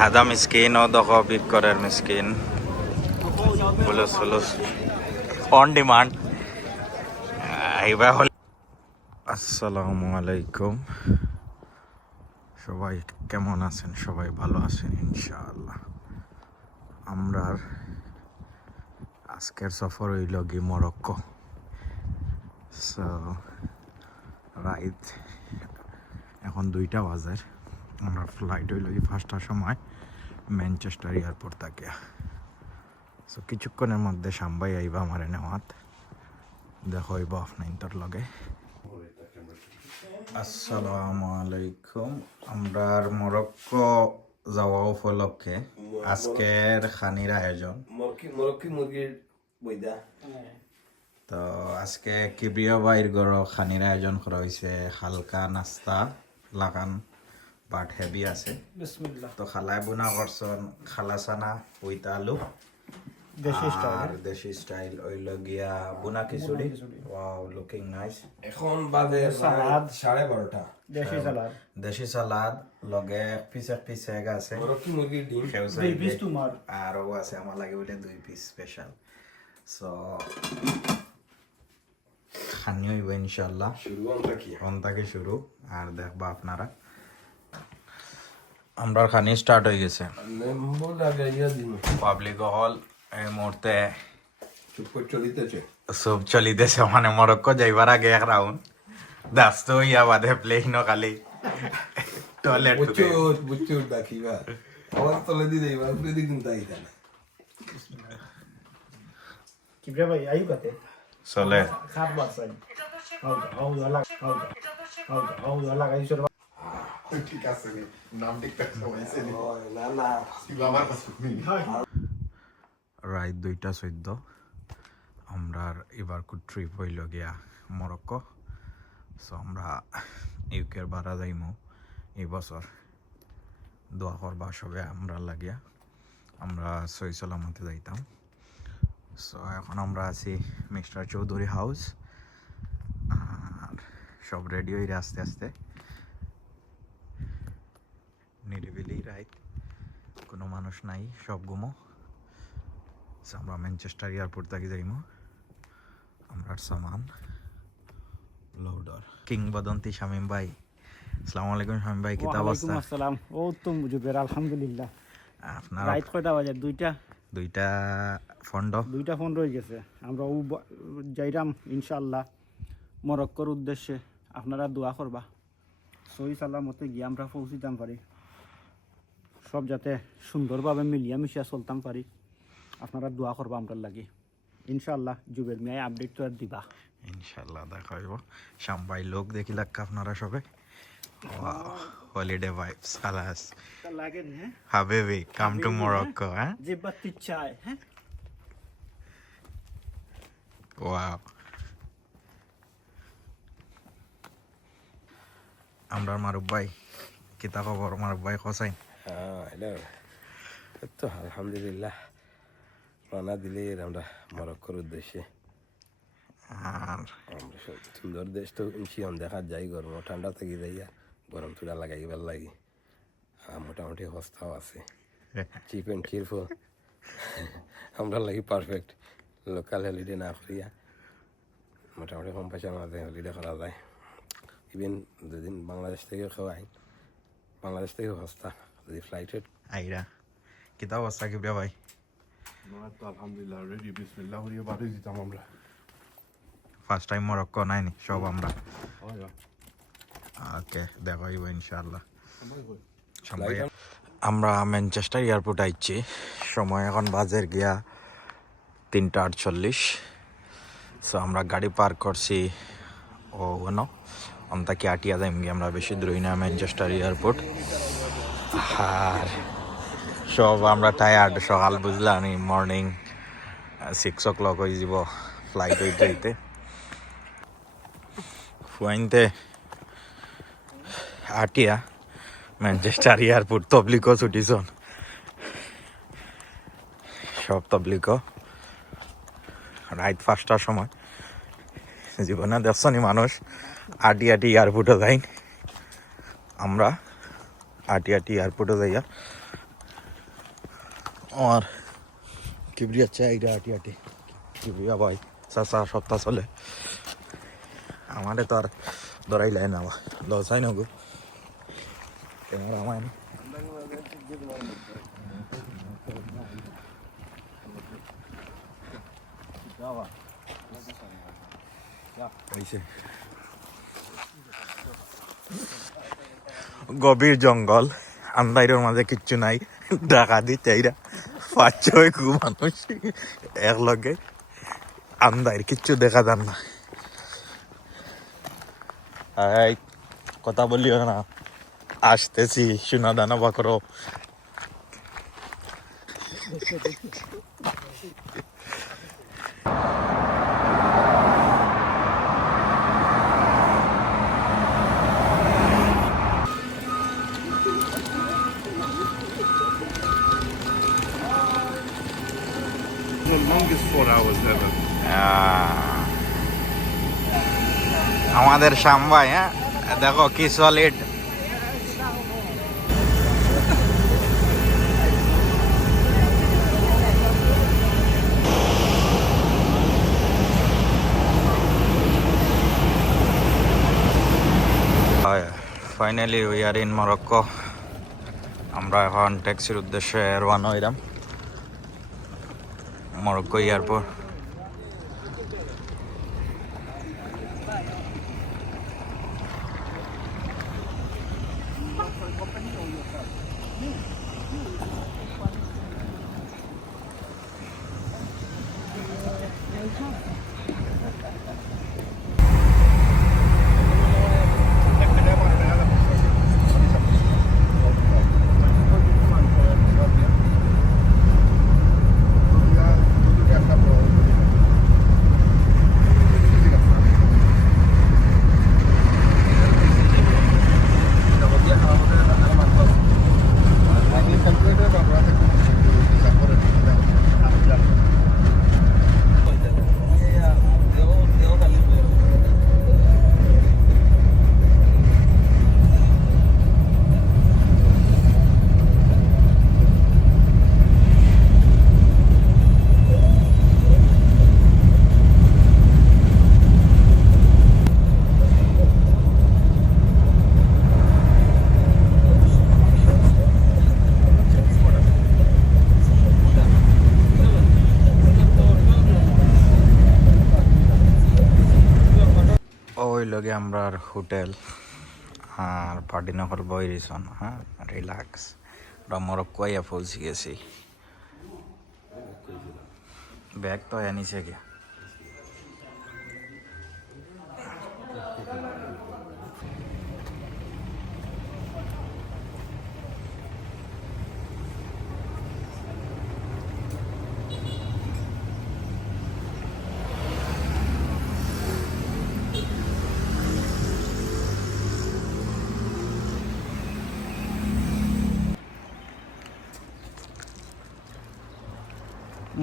هذا مسكين ودغه বিক্করের মিসকিন ফুলুস on demand এইবার আসসালামু আলাইকুম সবাই কেমন আছেন সবাই ভালো আছেন ইনশাআল্লাহ আমরা আজকের সফর হইল গি মরক্কো সো রাইট এখন 2টা বাজে আমরা ফ্লাইট হইল গি 5টার সময় ম্যানচেস্টার এয়ারপোর্ট থেকে সো কিছুক্ষণের মধ্যে সাম্বাই আইবা আমার নেওয়াত দেখো হইব আপনার লগে আসসালামু আলাইকুম আমরা মরক্কো যাওয়া উপলক্ষে আজকের খানির আয়োজন মরক্কি মুরগির বইদা তো আজকে কিবরিয়া বাইর গড় খানির আয়োজন করা হয়েছে হালকা নাস্তা লাগান বাট হেভি আছে তো খালায় বোনা করছেন খালাসানা পইতা আলু দেশি স্টাইল ওইল গিয়া বুনা খিচুড়ি ওয়াও লুকিং নাইস এখন বাজে সালাদ 12:30 দেশি সালাদ লগে এক পিস এগ আছে মরক্কি মুরগির ডিম দুই পিস তোমার আর ও আছে আমার লাগে বলে 2 পিস স্পেশাল সো খানি হইব ইনশাআল্লাহ অন্তাকে শুরু আর দেখবা আপনারা আমরা খানি স্টার্ট হয়ে গেছে পাবলিক হল এই মুহূর্তে সব চলিতেছে মানে মরক্কো যাইবার আগে এক রাউন্ড ব্যস্ত হইয়া বাদে প্লেনও খালি টয়লেট বুচুর দেখিবা আবার তলে দি যাইবা উপরে দি কিন্তু আইতা না কিবরা ভাই আইউ কাতে চলে খাত বাসাই আউ লাগাই সর ঠিক আছে নাম ঠিক আছে না আমার কাছে রাত 2:14 আমরা এবার ট্রিপ হইল গিয়া মরক্কো সো আমরা ইউকের বারা যাইমু এই বছর দোয়া করবা সবে আমরা লাগিয়া আমরা সই সালামতে যাইতাম সো এখন আমরা আছি মিস্টার চৌধুরী হাউস আর সব রেডি হইরে আস্তে আস্তে নিরিবিলি রাইট কোনো মানুষ নাই সব ঘুমো আমরা ম্যানচেস্টার এয়ারপোর্ট থেকে যাইমু আমরা সামান লোডার কিংবদন্তি শামীম ভাই আসসালামু আলাইকুম শামীম ভাই কি অবস্থা ওয়ালাইকুম আসসালাম ও তো মুজিবের আলহামদুলিল্লাহ আপনার রাইট কয়টা বাজে দুইটা ফন্ড হয়ে গেছে আমরা যাইরাম ইনশাআল্লাহ মরক্কোর উদ্দেশ্যে আপনারা দোয়া করবা সহি সালামতে গিয়ে আমরা পৌঁছিতাম পারি সব যাতে সুন্দরভাবে মিলিয়া মিশিয়া চলতাম পারি আপনারা দোয়া করবা আমরা লাগি ইনশাআল্লাহ জুবের মিয়ায় আপডেট তো আর দিবা ইনশাআল্লাহ দেখা হইব শামবাই লোক দেখি লাগা আপনারা সবে হলিডে ভাইবস খালাস লাগে হ্যাঁ হাবিবি কাম টু মরক্কো হ্যাঁ যে বাতি চায় হ্যাঁ ওয়াও আমরা মারুফ ভাই কিতা খবর মারুফ ভাই খসাই হ্যালো তো আলহামদুলিল্লাহ রানা দিলে আমরা মরক্কোর উদ্দেশ্যে আর আমরা সুন্দর দেশ তো ইনশিয়ন দেখা যাই গরম ঠান্ডা থেকে যাইয়া গরম চুলা লাগাইবার লাগি আর মোটামুটি হস্তাও আছে চিপ অ্যান্ড চিরফুল আমরা লাগি পারফেক্ট লোকাল হলিডে না করিয়া মোটামুটি কম পয়সার মাঝে হলিডে করা যায় ইভেন দুদিন বাংলাদেশ থেকেও খাওয়াই বাংলাদেশ থেকেও হস্তা যদি ফ্লাইটের আইরা কিতা অবস্থা কিবরা ভাই তো আলহামদুলিল্লাহ রেডি বিসমিল্লাহ হরিয়ে বাড়ি দিতাম আমরা ফার্স্ট টাইম মরক্কো নাইনি সব আমরা ওকে দেখা হইব ইনশাআল্লাহ আমরা ম্যানচেস্টার এয়ারপোর্ট আইছি সময় এখন বাজের গিয়া 3:48 সো আমরা গাড়ি পার্ক করছি ও অন্তাকি আটিয়া যাইম গিয়ে আমরা বেশি দূরই না ম্যানচেস্টার এয়ারপোর্ট আর সব আমরা টায়ার্ড সকাল বুঝলাম মর্নিং 6 o'clock হয়ে যাব ফ্লাইট হইতে ফুয়াইনতে আটিয়া ম্যানচেস্টার এয়ারপোর্ট তবলিকও ছুটিছন সব তবলিকও রাইট 5টার সময় জীবনে দেখছনি মানুষ আটি এয়ারপোর্টে যাই আমরা আটি এয়ারপোর্টে যাইয়া আমার কিবরিয়া চাইরা আটি আটি কিবরিয়া ভাই চাচা সপ্তাহ চলে আমারে তো আর ধরাইলাই না লসাই নগো ক্যামেরা মাইন গভীর জঙ্গল আন্দাইরের মাঝে কিচ্ছু নাই ডাকা দিতে এইরা 5-6 খুব মানুষ একলগে আন্দাইর কিচ্ছু দেখা যান না এই কথা বলিও না আসতেছি শোনা দানা বাকরো The longest 4 hours ever. আমাদের সামবাই হ্যাঁ দেখো কি solid finally we are in Morocco আমরা এখন ট্যাক্সির উদ্দেশ্যে রওনা হইলাম মরক্কো এয়ারপোর্ট ওই লগে আমরা হোটেল আর পার্টি নকল বই রিসন হ্যাঁ রিল্যাক্স আমরা মরক্কো আইয়া পৌঁছে গেছি ব্যাগ তো আনিছে গিয়া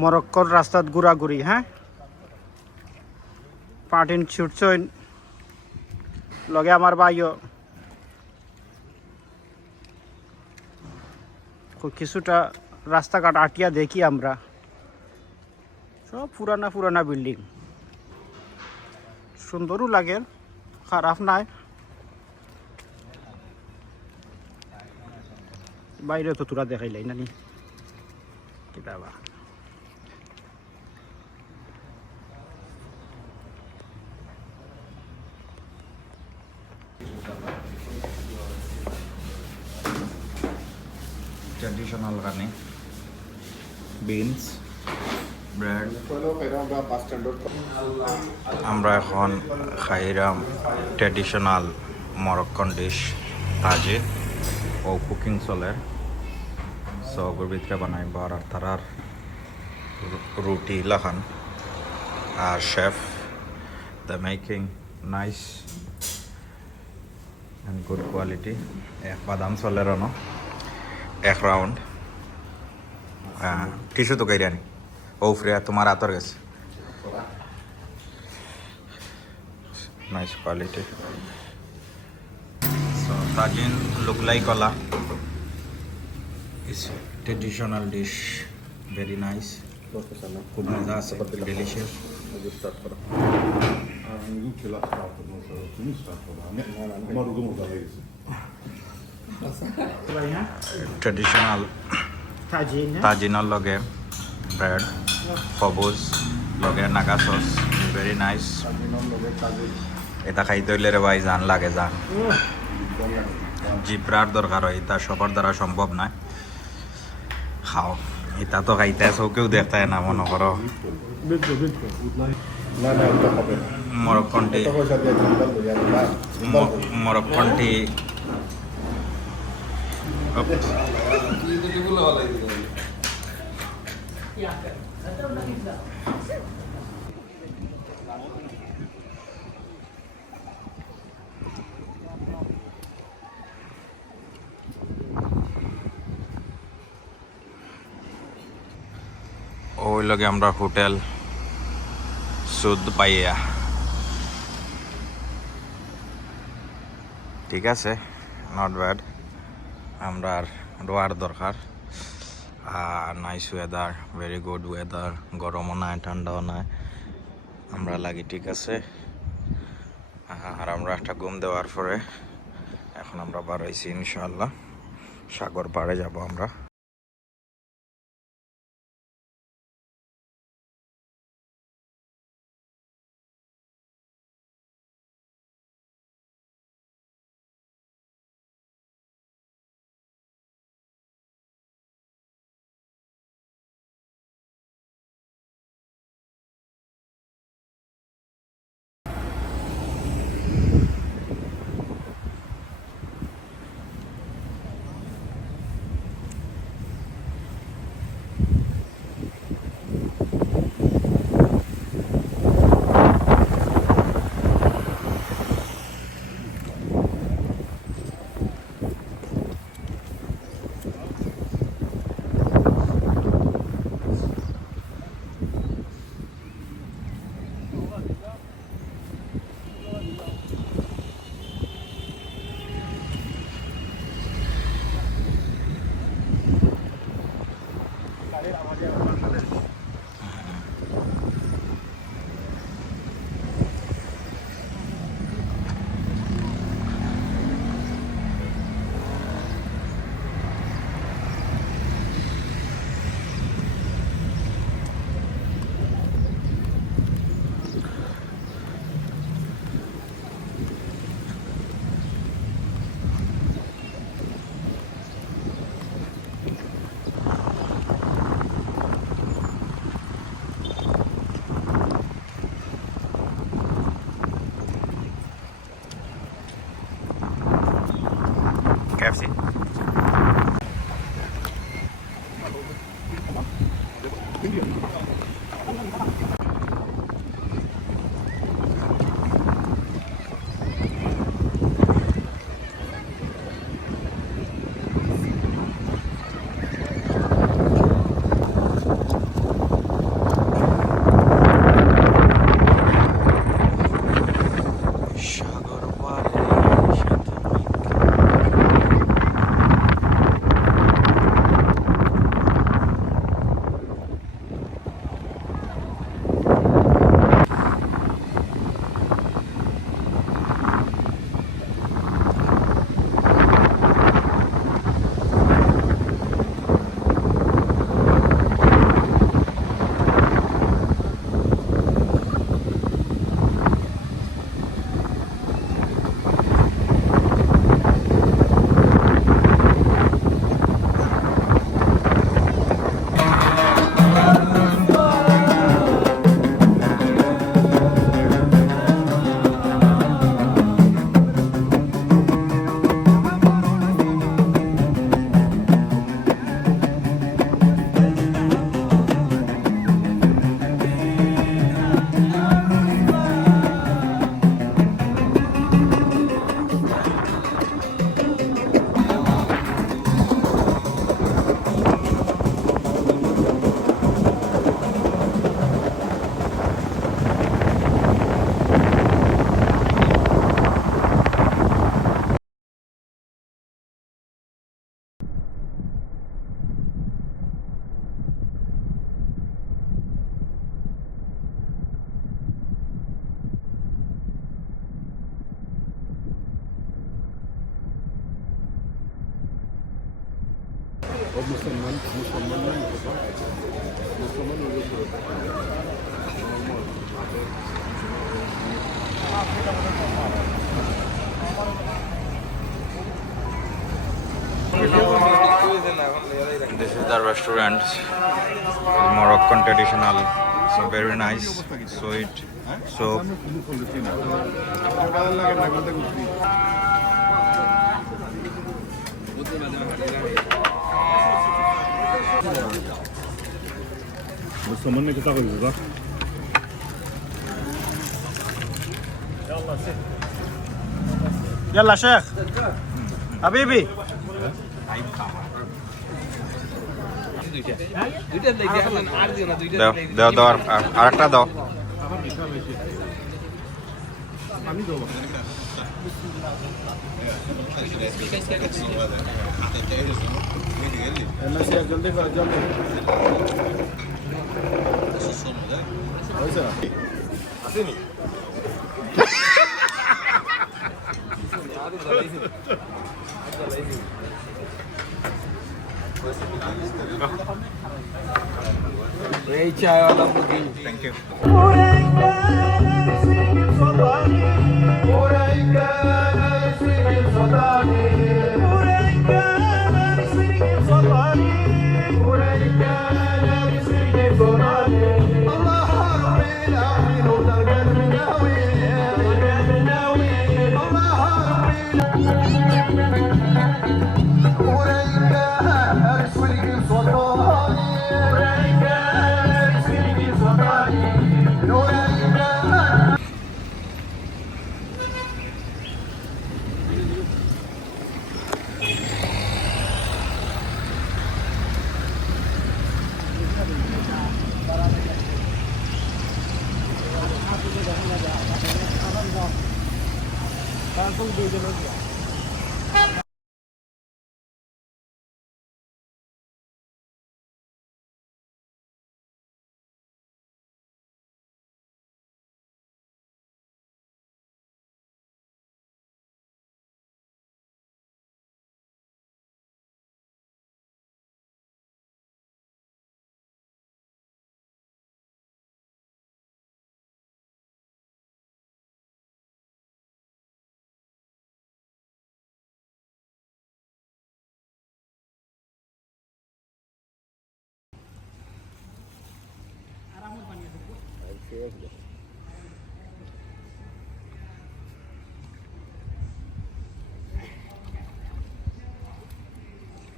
মরক্কোর রাস্তাত ঘোরাঘুরি হ্যাঁ পার্টিন ছুটছইন লগে আমার ভাইও কিছুটা রাস্তাঘাট আটিয়া দেখি আমরা সব পুরানা পুরানা বিল্ডিং সুন্দরও লাগে খারাপ নাই বাইরে তো তোরা দেখাইলাই নানি কিতাবা ট্র্যাডিশনাল রানি বিনস ব্রেড আমরা এখন খাইরাম ট্র্যাডিশনাল মরক্কন ডিশ তাজে ও কুকিং চলের সবর ভিতরে বানাইব আর তারার রুটি লাখান আর chef the making nice and good quality এক বাদাম চলের ন এক রাউন্ড কিছু তো গাইরানি ও ফ্রিয়া তোমার আতর গেছে nice quality so Tajin look like Ola is traditional dish very nice খুব মজা আছে delicious You kill us start with most of it. You start with that. Tomorrow go with that. ভাই হ্যাঁ ট্রেডিশনাল তাজিন হ্যাঁ তাজিনৰ লগে ব্ৰেড কবুজ লগে নাগা চচ ভেরি নাইস এটা খাইতে হইলে রে ভাই জান লাগে জান জিব্রার দরকার হয় এটা সবার দ্বারা সম্ভব নয় খাও এটা তো খাইতে চৌকেও দেখতে না মনে করো মরক্কনটি মরক্কনটি ওই লগে আমরা হোটেল সুদ পাইয়া ঠিক আছে নট ব্যাড আমরা রোয়ার দরকার আর nice weather very good weather গরমও নাই ঠান্ডাও নাই আমরা লাগি ঠিক আছে আর আমরা একটা ঘুম দেওয়ার পরে এখন আমরা বার হয়েছি ইনশাল্লাহ সাগর পাড়ে যাব আমরা ও মুসলমান মুসলমান মুসলমান This is the restaurant. Moroccan traditional. So very nice. Sweet. So মুসলমান কথা কইব যা يلا شيخ حبيبي দাও দাও আর একটা দাও। जल्दी करो जल्दी Thank you.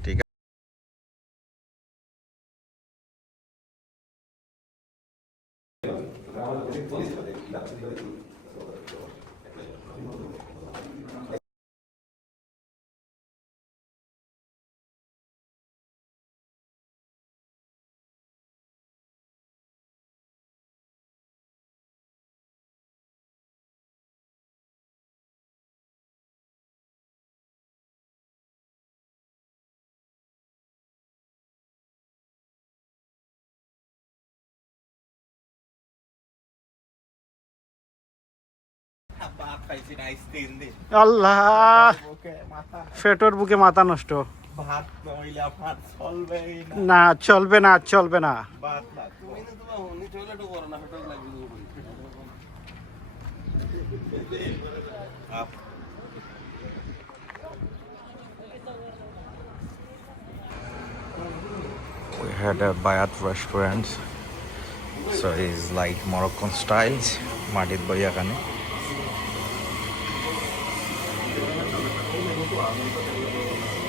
ঠিক আছে। আল্লাহ ফেটোর বুকে মাথা নষ্ট না চলবে না চলবে না We had a Bayat restaurant. So it's like Moroccan styles. Madid boya kane.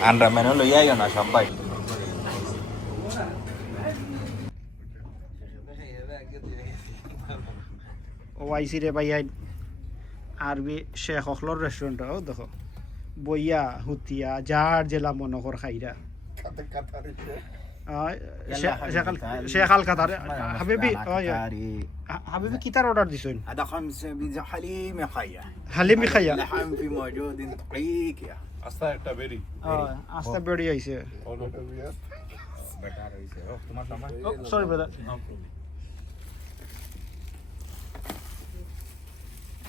Andra menu lo yayo na sabai. ওয়াইসি রে ভাই আরবি শেখ অখলর রেস্টুরেন্ট দেখো বইয়া হুতিয়া যার জেলা মনোহর খাইরা শেখ আল কাতার হাবিবি حبيبي كتار اوردر ديسون هذا 5 بيتزا حليم يا خيا حليم خيا اللحم في موجود طريق يا আস্তা একটা বেরি আস্তা বেড়ি আইছে সরি ব্রাদার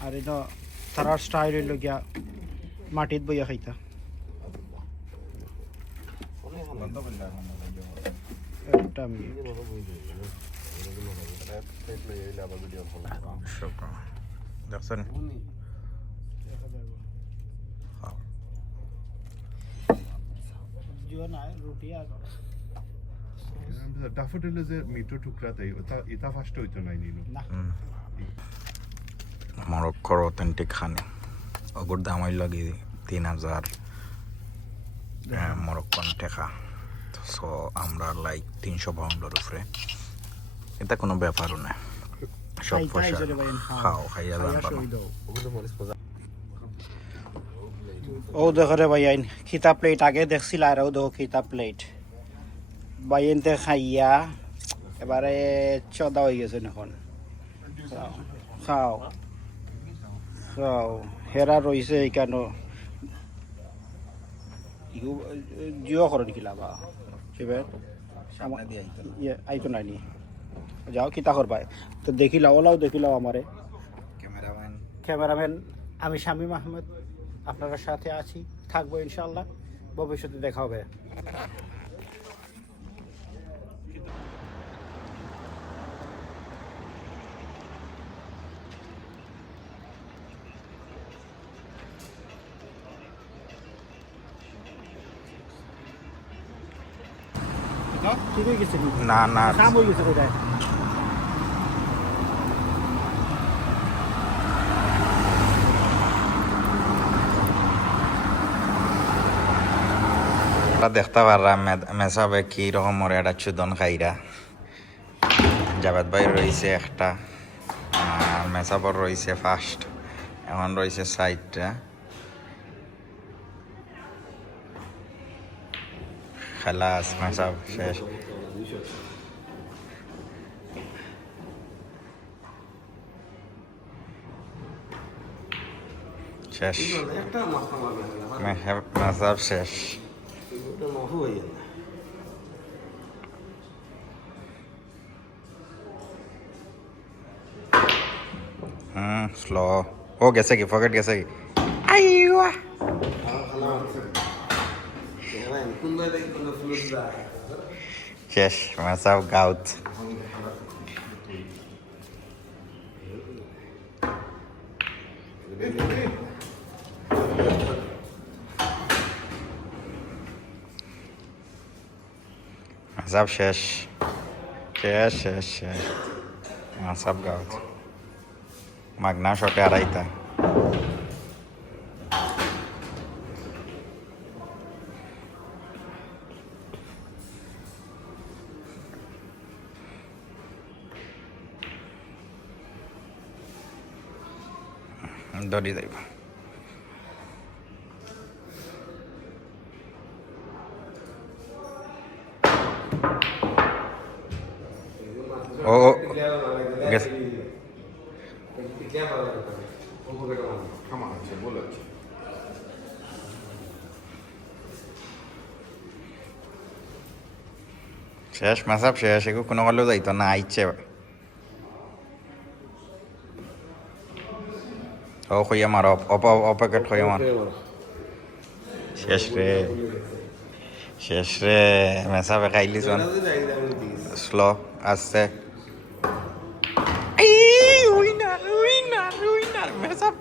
আর এটা তারার স্টাইল হইল গিয়া মাটিত বইয়া খাইতা একটা মিনিট শুক্র দেখছেন রুটি আর ডাফোডিলে যে মিটো টুকরা দেয় এটা ফার্স্ট হইতো নাই নিনো মরক্কোর অথেন্টিক খানি ওগুর দাম হইল কি 3000 মরক্কন টাকা সো আমরা লাইক 300 পাউন্ডের উপরে এটা কোনো ব্যাপারও না সব পয়সা খাও খাইয়া যান ও দেখো রে ভাই আইন খিতা প্লেট আগে দেখছিল আর ও দেখো খিতা প্লেট বাইনতে খাইয়া এবারে চদা হয়ে গেছে এখন খাও খাও হেরা রয়েছে এইখানো জিও করেন কিলা বা সেবার আইতো নাই নি যাও কিতা করবাই তো দেখিলাও ওলাও দেখিলাও আমারে ক্যামেরাম্যান আমি শামীম আহমেদ আপনার সাথে আছি থাকবো ইনশাল্লাহ ভবিষ্যতে দেখা হবে ঠিক হয়ে গেছে না না কাম হয়ে গেছে কোথায় দেখতে পারলাম মেসাবে কি রকমের একটা চুদন খাইরা জাভেদ ভাই রয়েছে একটা আর মেসাবর রয়েছে ফার্স্ট এখন রয়েছে সাইডটা খালাস মেসাব শেষ শেষ মেসাব শেষ স্লো ও গেছে কি পকেট গেছে কি আইয়া শেষ মেসাব গাউত মেসাব শেষ শেষ শেষ শেষ মেসাব গাউত মাগনা শটে আড়াইটা দড়ি যাইব ও গেছে শেষ মেসাব শেষ এগুলো কোনো হলেও যাইতো না আইচ্ছে ও খুঁয়ে মার অপেকেট খুঁয়ে মার শেষ রে মেসাবে খাইলি শোন স্লো আসছে মেসাব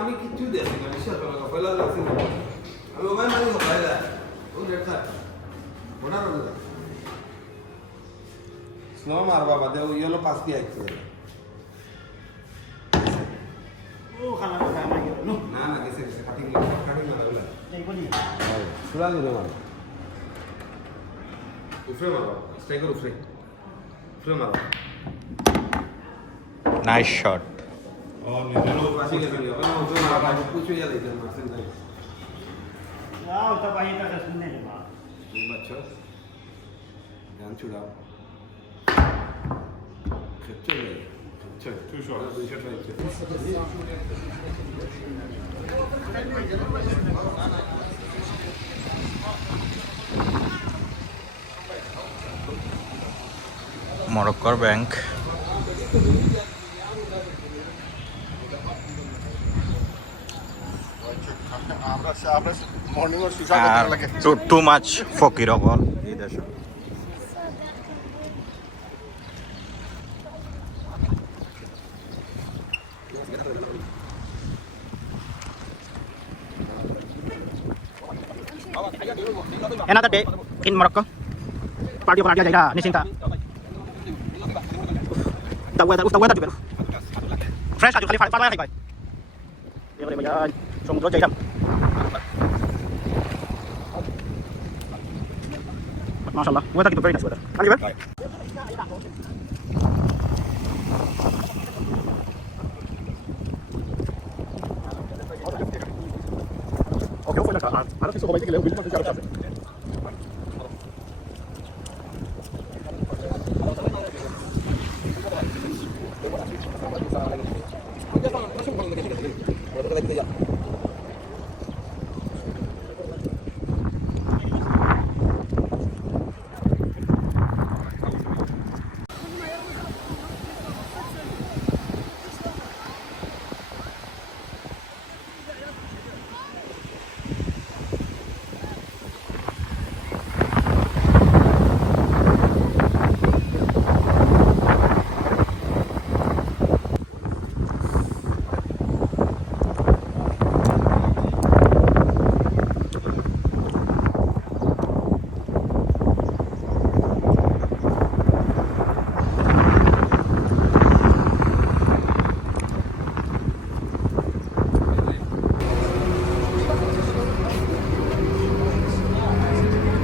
আমি কিচ্ছু দেখি না বিশ্বাস করো না পয়লা লাগছে না আমি ওভাবে মারি ভাই দা ও দেখা ওনা না স্লো মার বাবা দে ইয়েলো পাস দিয়ে আইছে ও খানা খানা গেল নো না না গেছে কাটিং না লাগলা এই বলি সুরা দিলে মার উফরে মারো স্ট্রাইকার উফরে মারো নাইস শট পাশে গেছে ওখানে উফরে মারো পুচু যা দিতে মারছেন তাই যাও তো ভাই এটা শুনে রে মা বাচ্চা গান ছুড়াও খেচ্ছে রে খেচ্ছে তুই শট দুই শট লাগছে মরক্কোর ব্যাংক। আর টু মাচ ফকির অকল এই দেশ। Another day in Morocco. Party of Arabia Jaira, Nisinta. The weather juga. Fresh aja kali parah ya, guys. Dia boleh bayar সমুদ্র যাইতাম। মাশাআল্লাহ, weather কিন্তু very nice weather. Kali ber? Okay, oke lah. Ada sih sobat kita lewat bilik masih ada.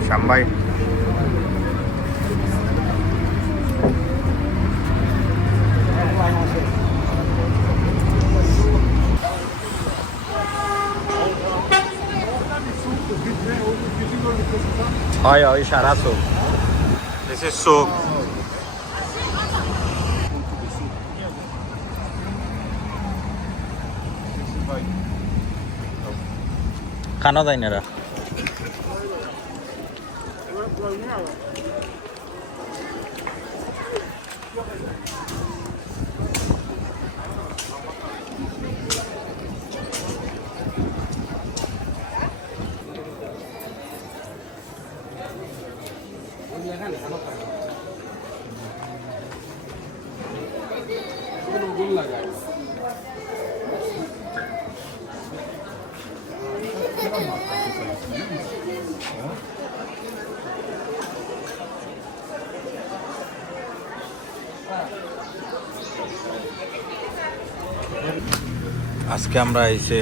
Sampai. Oh ya, isyarat souk. This is souk. Kano যায় না রা? আজকে আমরা আইছে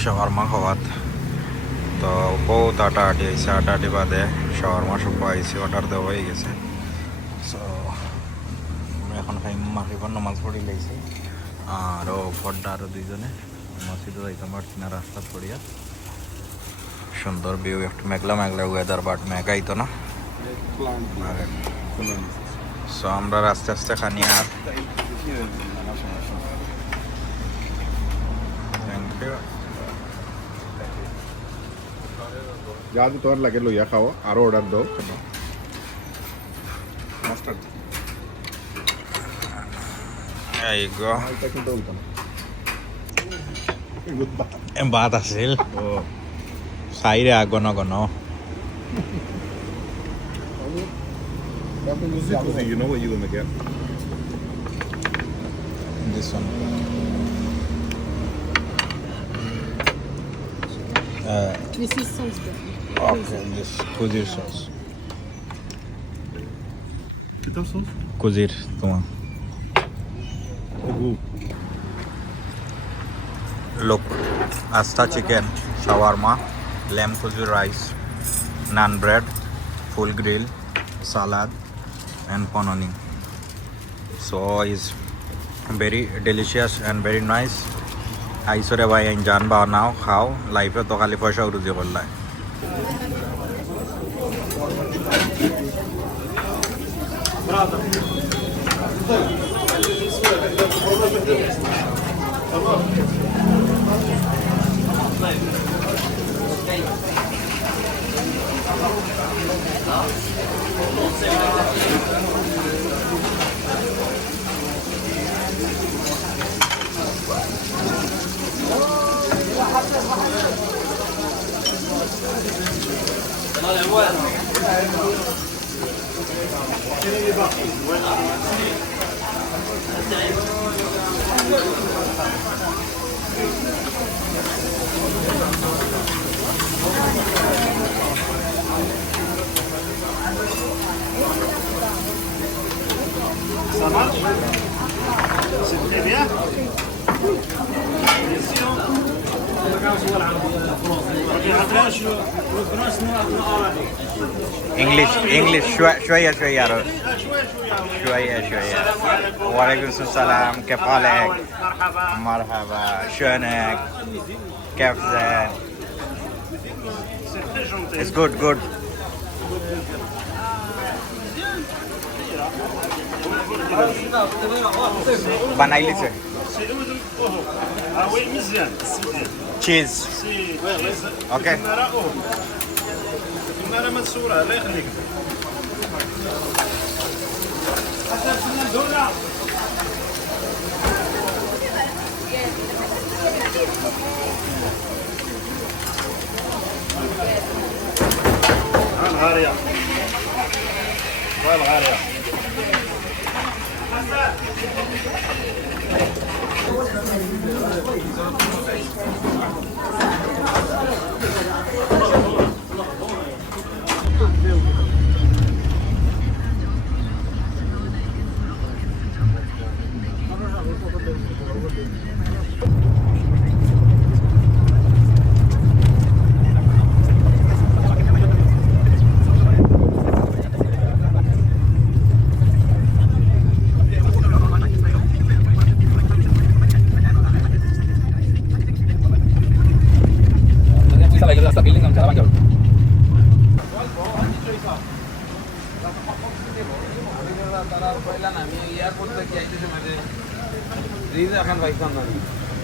শাওয়ারমা খাওয়াত। তো বহুত আটাআটি আইছে, আটাআটি বাদে শাওয়ারমা সব আইছে, অর্ডার দেওয়া হয়ে গেছে। সো আমরা এখন খাই মাগরিবের নামাজ পড়ি লাইছি। আরও ফড্ডা আরও দুইজনে মসজিদে যাইতাম পারছি না রাস্তা পড়িয়া। সুন্দর ভিউ, একটু মেঘলা মেঘলা ওয়েদার, বাট মেঘ আইতো না। সো আমরা আস্তে আস্তে খানি আর যা যদি তোমার লাগে লইয়া খাও, আরো অর্ডার দাও। There you go. ভাত আছিল খাই রে গণ গণ। You know what you're gonna get? This one. This is sauce bread. Okay, this kuzir sauce. Kita sos? Kuzir তোমার। Look, asta chicken, shawarma, lamb kuzir rice, naan bread, full grill, salad, and panani. So it's very delicious and very nice. আইসরে ভাই আইন জান বা নাও খাও, লাইফে তো খালি পয়সা উরুজি করলাই। Ça marche? C'est très bien. English شوية شوية وعليكم السلام كيف حالك؟ مرحبا شلونك؟ كيف زين؟ It's good. بنايلته C'est أذن أهو. Ah oui, مزيان. تشيز سي اوكي كمارة أهو. كمارة منصورة الله يخليك. الغارية والغارية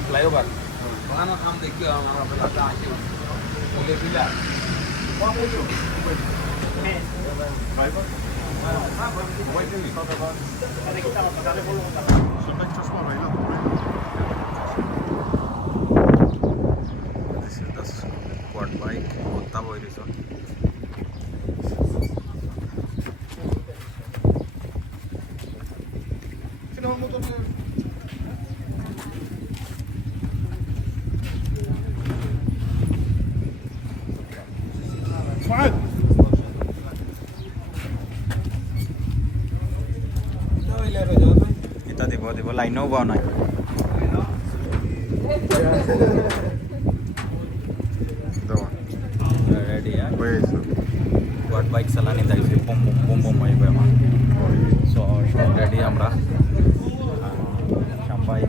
flyover ওখানে নাম দেখি আমার আসে বলে দিলা This is the quad bike Kotta Boyrison. Kita tiba-tiba lainnya bawa naik. Ready ya? Quad bike চালানি যাইছে বম বম হইবে আমার সো সব রেডি আমরা শামভাই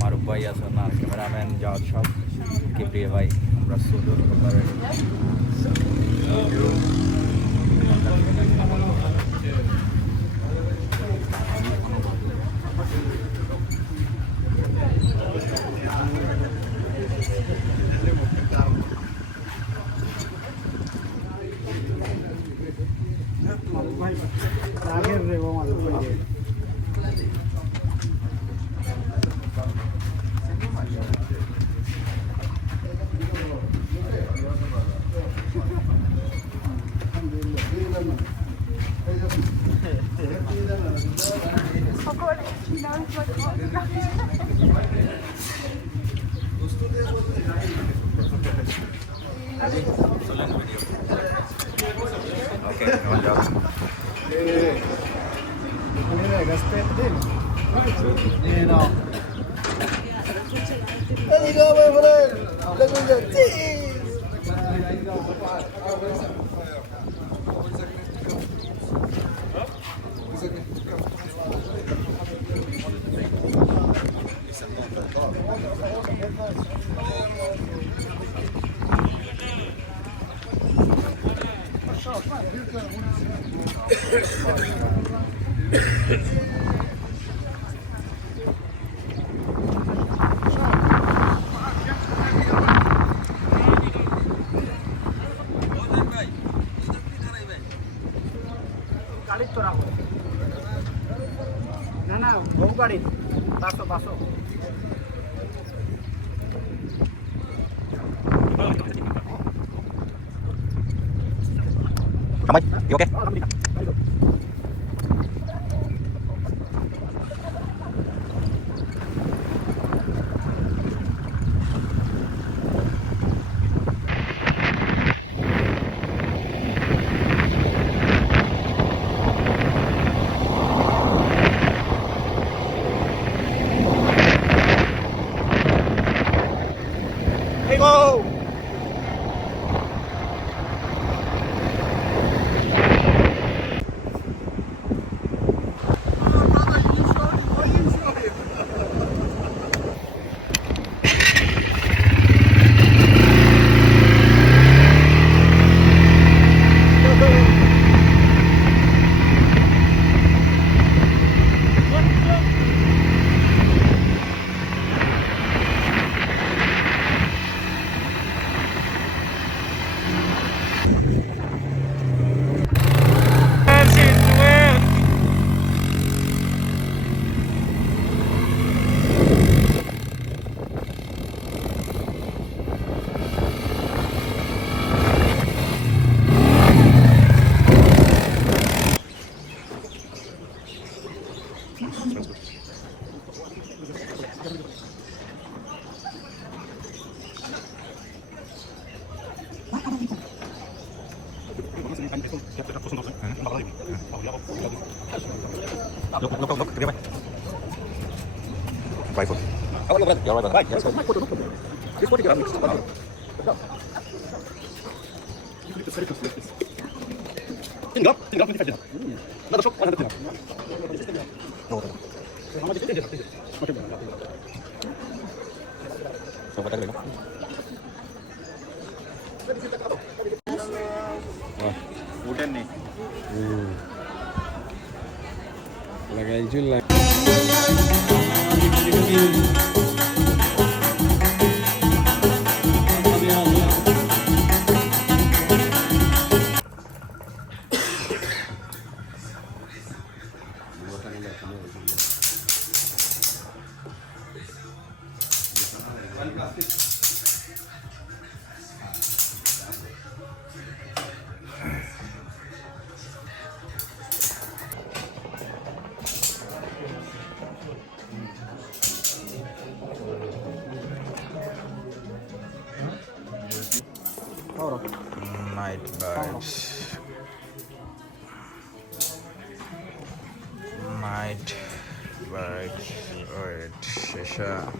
মারুফ ভাই আছেন আর ক্যামেরাম্যান জাওয়াদ সব কিবরিয়া ভাই আমরা সোলো করে Oke, kawan jawab. গাড়ি তো রাখো না বহু গাড়ি বাসো Kamay, you okay? Look, give me. Rifle. Your rifle. Right, yes. Night birds. Night birds. Alright, Shisha.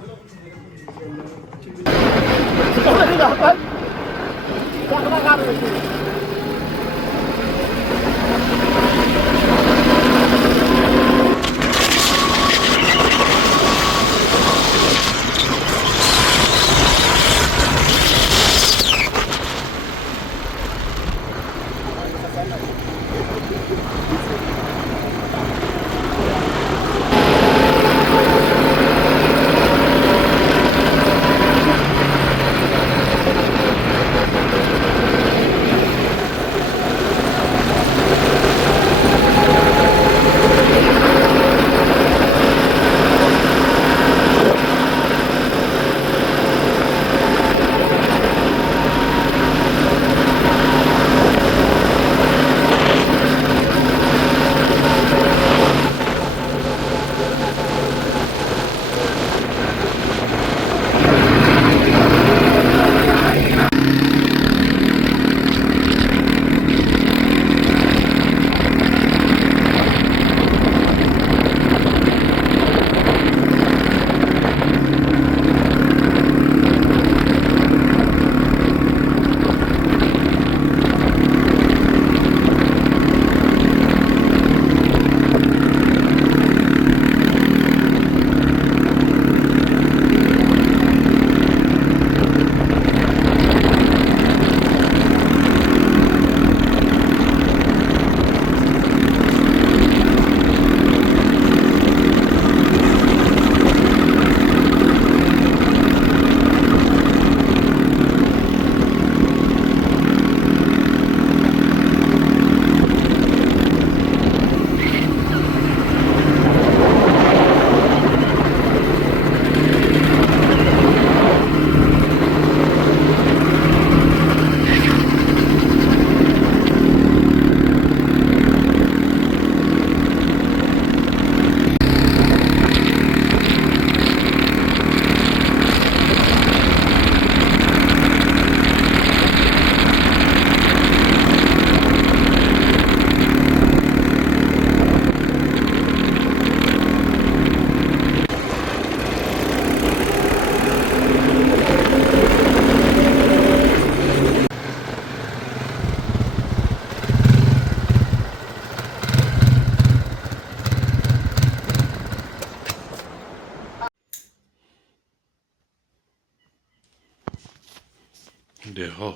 দেখো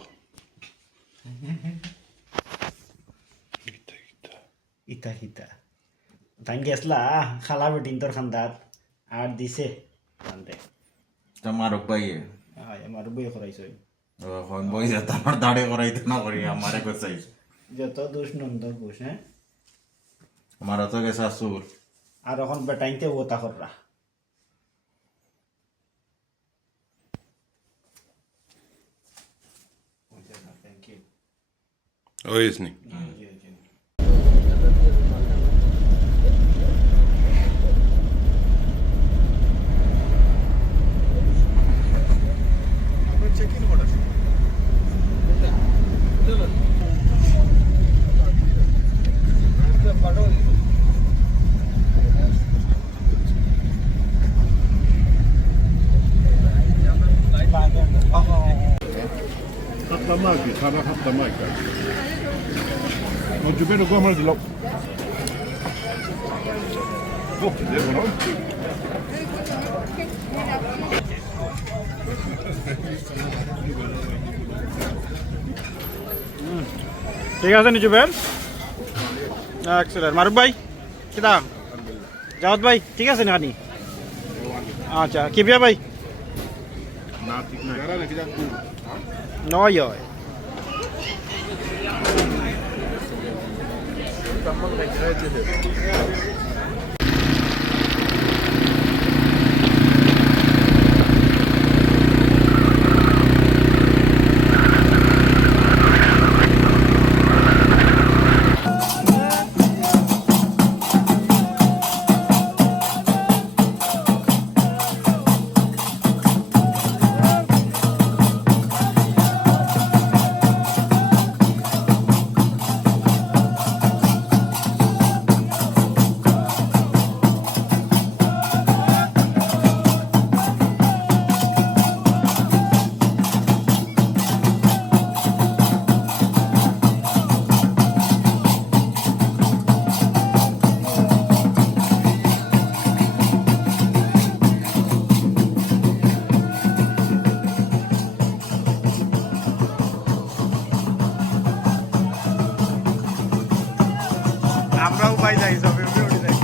ইতা হিতা তাই গেছলা খালা বেটিন তোর খান্দাত আর দিছে খান্দে Tamarok ba ye? আমার বই করাইছে Hon boy sa tamar dade karaite na kori amare ko sai. যত দোষ নন্দ ঘোষ হ্যাঁ Amara to ke sasur. আর এখন বেটাইতে ও তা কররা ওইসনি ماشي هذا حتى ما يكاد وجبينه قوم هذا لو فوق زي ما ঠিক আছে নিচু বেন এক্সেলেন্ট মারুফ ভাই কি দাম জাওয়াত ভাই ঠিক আছে না হানি আচ্ছা কিবিয়া ভাই না ঠিক না নয় হয় আমরাও পাই যাই সবে উঠে যাই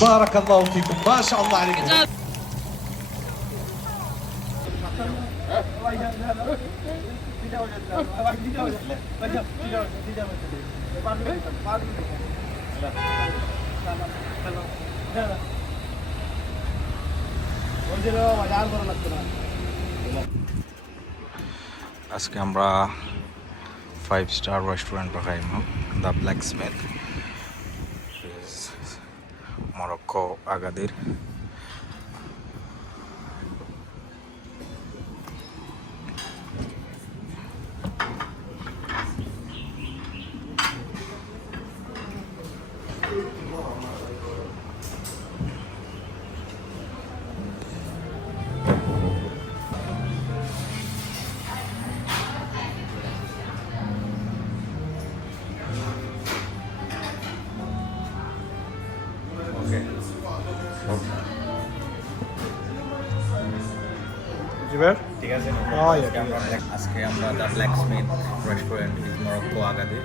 بارك الله فيكم ما شاء الله عليكم আজকে আমরা 5-star রেস্টুরেন্ট খাইমু the Blacksmith Morocco Agadir. ঠিক আছে আজকে আমরা the Blacksmith restaurant is Morocco Agadir,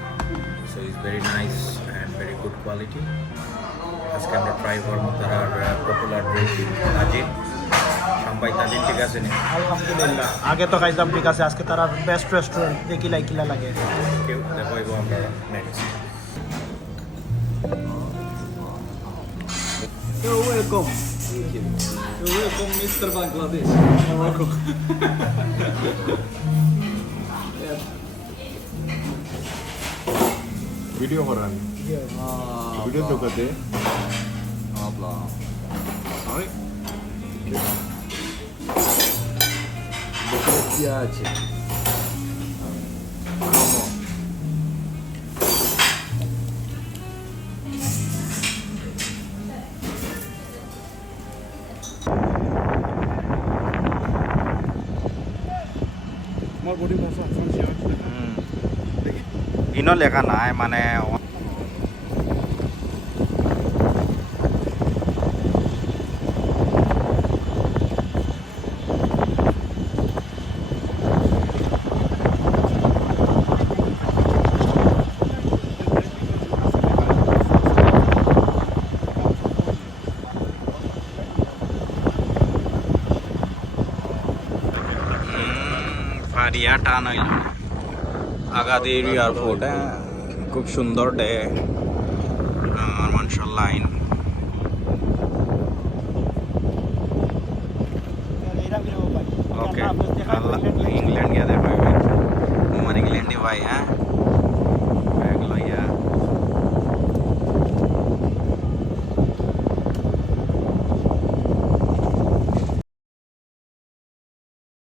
so is very nice and very good quality. আজকে আমরা ট্রাই করবো তার পপুলার ডিশ তাজিন। সাম্বাই তাজিন ঠিক আছে নি? আলহামদুলিল্লাহ, আগে তো খাইতাম ঠিক আছে, আজকে তারা বেস্ট রেস্টুরেন্ট দেখিলা কিলা লাগে। কেউ দেখো আমরা next. You're welcome. You're welcome, Mr. Bangladesh. Morocco. Video করান ভিডিও ঢোকাতে Sorry. কি আছে ইনো লেখা নাই মানে ফারিয়া টান হইল আগাদির এয়ারপোর্ট। খুব সুন্দর ডে মাশাআল্লাহ। ওকে ইংল্যান্ড গিয়ে দেখো আমার ইংল্যান্ডে ভাই। হ্যাঁ